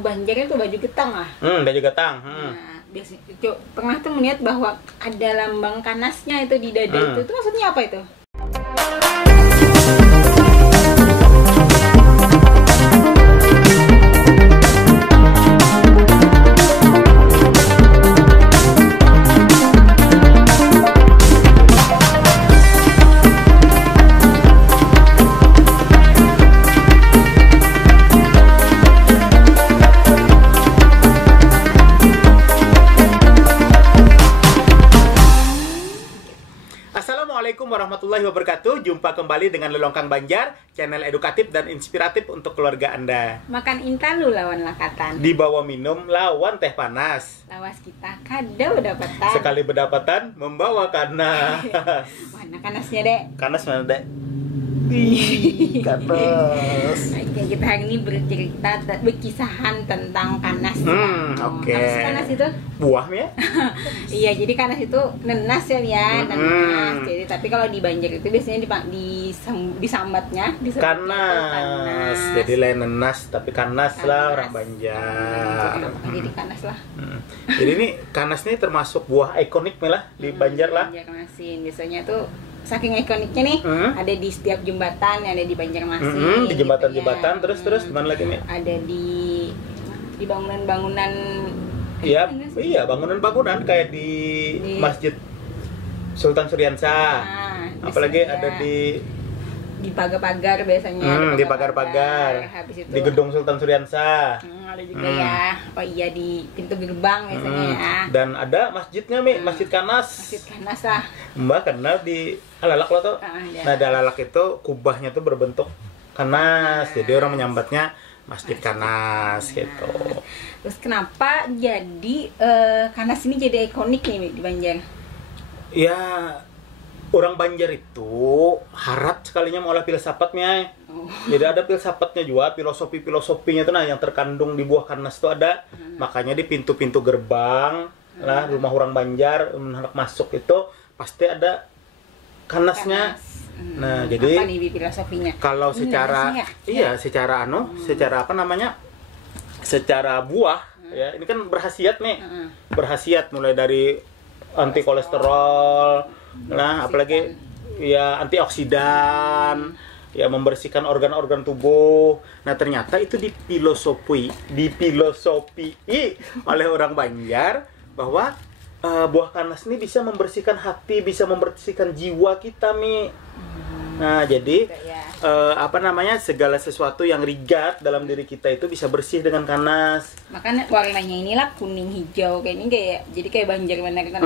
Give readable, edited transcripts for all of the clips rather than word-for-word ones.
Banjar itu baju getang lah. Baju getang. Nah, biasanya pernah tuh melihat bahwa ada lambang kanasnya itu di dada itu. Itu maksudnya apa itu? Assalamualaikum warahmatullahi wabarakatuh. Jumpa kembali dengan Lelongkang Banjar, channel edukatif dan inspiratif untuk keluarga Anda. Makan intan lu lawan lakatan. Di bawah minum lawan teh panas. Lawas kita kada berdapatan. Sekali berdapatan membawa kanas. Mana kanasnya, Dek? Kanas mana, Dek? Kanas. Oke, kita hari ini berkisahan tentang kanas. Oke. Apa sih kanas itu? Buahnya? Iya, jadi kanas itu nenas ya, nenas. Jadi tapi kalau di Banjar itu biasanya disambatnya kanas. Jadi lain nenas tapi kanas lah orang Banjar. Jadi kanas lah. Jadi ini kanas ini termasuk buah ikonik lah di Banjar lah. Banjarmasin biasanya tuh saking ikoniknya nih, ada di setiap jembatan yang ada di Banjarmasin. Di jembatan-jembatan, terus mana lagi nih? Ada di bangunan-bangunan. Iya, bangunan-bangunan kayak di Masjid Sultan Suryansa. Apalagi ada di pagar-pagar biasanya. Di pagar-pagar. Di gedung Sultan Suryansa. Ada juga ya. Oh iya, di pintu gerbang biasanya ya. Dan ada masjidnya, Masjid Kanas. Masjid Kanas lah. Mbak kenal di Alalak lo tuh. Nah, di Alalak itu kubahnya tuh berbentuk kanas. Jadi orang menyambatnya Masjid Kanas gitu. Terus kenapa jadi Kanas ini jadi ikonik nih di Banjar? Ya, orang Banjar itu harap sekalinya mau olah filsafatnya. Jadi ada filsafatnya juga, filosofinya tuh yang terkandung di buah kanas itu ada. Makanya di pintu-pintu gerbang lah rumah orang Banjar hendak masuk itu pasti ada kanasnya. Nah, jadi apa nih filosofinya? Kalau secara secara apa namanya? Secara buah ya, ini kan berkhasiat nih. Berkhasiat mulai dari anti kolesterol, nah apalagi ya antioksidan, ya membersihkan organ-organ tubuh. Nah, ternyata itu difilosofi oleh orang Banjar bahwa buah kanas ini bisa membersihkan hati, bisa membersihkan jiwa kita, Mi. Nah, jadi segala sesuatu yang rigat dalam diri kita itu bisa bersih dengan kanas. Makanya warnanya inilah kuning hijau kayak ini, jadi kayak Banjar benar kan?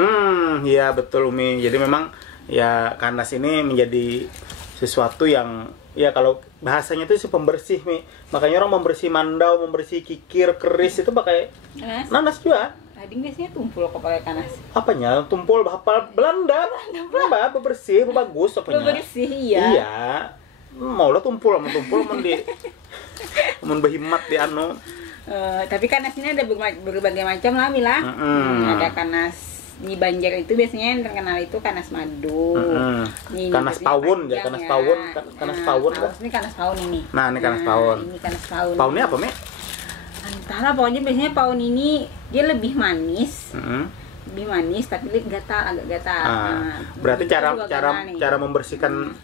Iya betul, Umi. Jadi memang ya kanas ini menjadi sesuatu yang ya kalau bahasanya itu si pembersih, Mi. Makanya orang membersih mandau, membersih kikir, keris itu pakai nanas juga. Tadi biasanya tumpul kok pakai kanas. Apanya? Tumpul hafal Belanda, bebersih, bagus apanya? Bebersih, iya. Iya. Mau lah tumpul mun behimat di anu. Tapi kanas ini ada berbagai macam lah, Mila. Ada kanas di Banjar itu biasanya yang terkenal itu kanas madu. Kanas pawun ya, kanas pawun. Kanas pawun kan? Ini kanas pawun ini. Nah, ini kanas pawun. Ini kanas pawun. Pawunnya apa, Mi? Entahlah, pokoknya biasanya pawun ini dia lebih manis. Lebih manis tapi agak gatal. Berarti cara membersihkan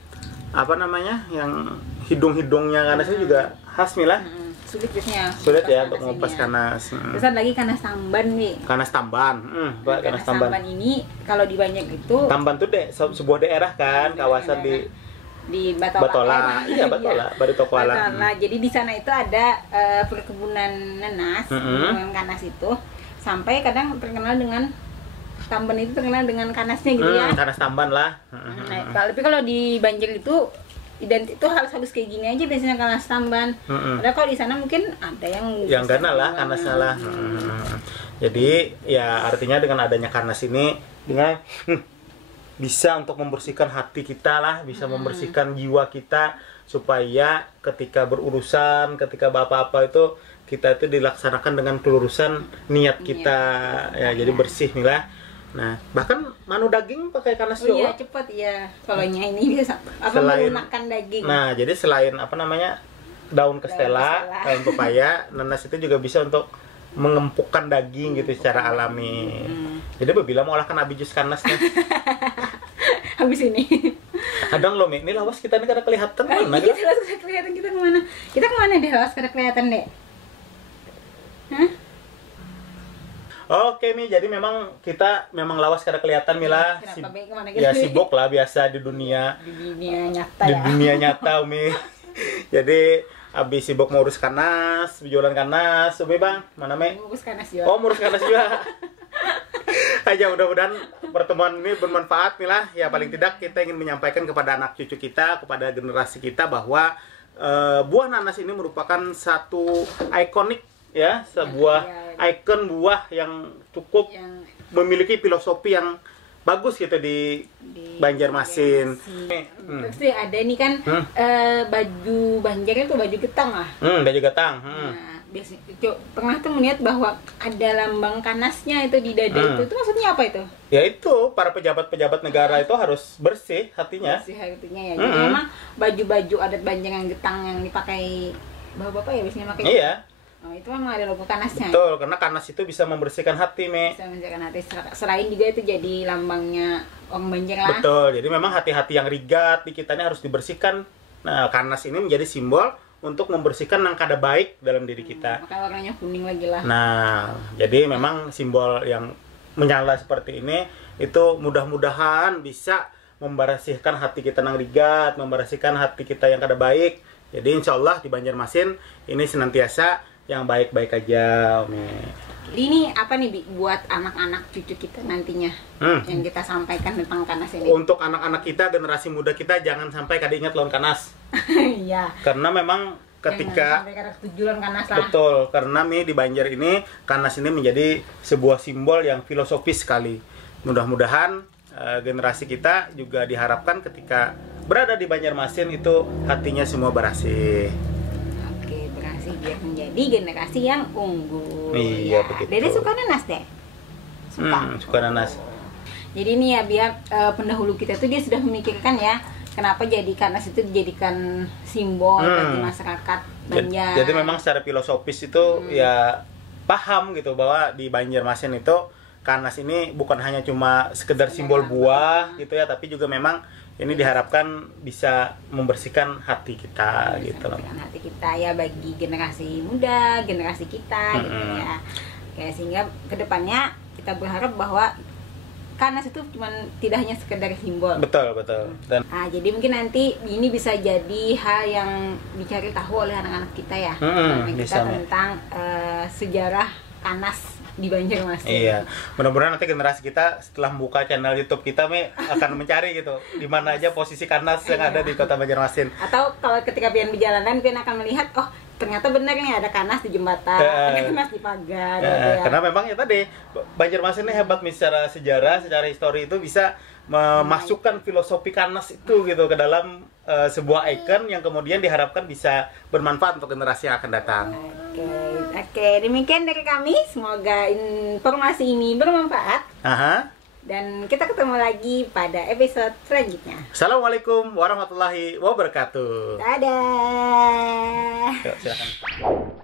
apa namanya? Yang hidung-hidungnya kanasnya juga khas, Mila. Sulit biasanya. Sulit ya untuk mengupas kanas. Terus ada lagi kanas tamban nih. Kanas tamban. Kanas tamban ini kalau di Banjar itu Tamban tuh sebuah daerah kan, kawasan di Batola. Iya, Batola, Baritokuala. Jadi di sana itu ada perkebunan nanas, perkebunan kanas itu. Sampai kadang terkenal dengan Tamban itu terkenal dengan kanasnya gitu ya. Kanas tamban lah. Tapi kalau di Banjar itu itu harus kayak gini aja biasanya kanas tamban. Padahal kalau di sana mungkin ada yang gana lah kanasnya lah. Jadi ya artinya dengan adanya kanas ini dengan bisa untuk membersihkan hati kita lah, bisa membersihkan jiwa kita supaya ketika berurusan, ketika apa-apa itu kita itu dilaksanakan dengan kelurusan niat kita ya, jadi bersih nih lah. Nah, bahkan manu daging pakai kanas juga. Iya, cepat ya. Kalau ini bisa menggunakan daging. Nah, jadi selain apa namanya? daun kastela, daun pepaya. Nanas itu juga bisa untuk mengempukkan daging gitu secara alami. Jadi bila mau olahkan abi jus kanasnya. Habis ini. Kadang loh, Mi, ini lawas kita ini kada kelihatan mana Kita lawas kada kelihatan, kita kemana? Kita kemana deh lawas kada kelihatan deh? Hah? Oke, Mi, jadi memang kita memang lawas kada kelihatan, Mila. Kenapa, Mi? Kemana Ya sibuk lah biasa di dunia. Di dunia nyata Di ya. dunia nyata, Mi. Jadi habis sibuk ngurus kanas, jualan kanas, Umi Bang. Mana, Mi? Ngurus kanas juga. Oh, ngurus kanas juga. Aja mudah-mudahan pertemuan ini bermanfaat, Mila. Ya paling tidak kita ingin menyampaikan kepada anak cucu kita, kepada generasi kita bahwa buah nanas ini merupakan satu ikonik ya, sebuah ikon buah yang cukup Yang memiliki filosofi yang bagus gitu di Banjarmasin. Terus tuh ada nih kan baju Banjar itu baju getang lah. Baju getang. Nah, biasanya pernah tuh melihat bahwa ada lambang kanasnya itu di dada itu maksudnya apa itu? Ya itu para pejabat-pejabat negara itu harus bersih hatinya. Bersih hatinya ya. Jadi memang baju-baju adat Banjar yang getang yang dipakai bapak-bapak ya biasanya pakai. Iya. Oh, itu memang ada logo kanasnya. Betul, karena kanas itu bisa membersihkan hati, Me. Bisa menjaga hati. Selain juga itu jadi lambangnya orang Banjar lah. Betul, jadi memang hati-hati yang rigat di kita ini harus dibersihkan. Nah, kanas ini menjadi simbol untuk membersihkan yang kada baik dalam diri kita. Maka warnanya kuning lagi lah. Nah, jadi memang simbol yang menyala seperti ini itu mudah-mudahan bisa membersihkan hati kita yang rigat, membersihkan hati kita yang kada baik. Jadi insya Allah di Banjarmasin ini senantiasa yang baik-baik aja, Umi. Jadi ini apa nih, Bi, buat anak-anak cucu kita nantinya yang kita sampaikan tentang kanas ini? Untuk anak-anak kita, generasi muda kita jangan sampai kada ingat lawan kanas. Iya. Karena memang ketika sampai kada ketujuan kanas lah. betul, karena Mi di Banjar ini kanas ini menjadi sebuah simbol yang filosofis sekali. Mudah-mudahan generasi kita juga diharapkan ketika berada di Banjarmasin itu hatinya semua bersih. Biar menjadi generasi yang unggul. Iya, ya. begitu. Dede suka nanas deh. Suka nanas. Jadi ini ya biar pendahulu kita tuh dia sudah memikirkan ya kenapa jadi kanas itu dijadikan simbol bagi masyarakat Banjar. Jadi memang secara filosofis itu ya paham gitu bahwa di Banjarmasin itu kanas ini bukan hanya cuma sekedar simbol buah gitu ya, tapi juga memang ini diharapkan bisa membersihkan hati kita gitu loh. Hati kita ya bagi generasi muda, generasi kita gitu ya. Kayak sehingga kedepannya kita berharap bahwa kanas itu cuma tidak hanya sekedar simbol. Betul. Dan jadi mungkin nanti ini bisa jadi hal yang dicari tahu oleh anak-anak kita ya. Kita tentang sejarah kanas di Banjarmasin. Iya, mudah-mudahan nanti generasi kita setelah membuka channel YouTube kita akan mencari gitu di mana aja posisi kanas yang ada di kota Banjarmasin. Atau kalau ketika pian di jalanan pian akan melihat, oh ternyata benar nih ada kanas di jembatan, ada kanas di pagar. Gitu ya. Karena memang ya tadi Banjarmasin ini hebat secara sejarah, secara histori itu bisa memasukkan filosofi kanas itu gitu ke dalam sebuah ikon yang kemudian diharapkan bisa bermanfaat untuk generasi yang akan datang. Oke, demikian dari kami. Semoga informasi ini bermanfaat. Dan kita ketemu lagi pada episode selanjutnya. Assalamualaikum warahmatullahi wabarakatuh. Dadah. Yuk, silakan.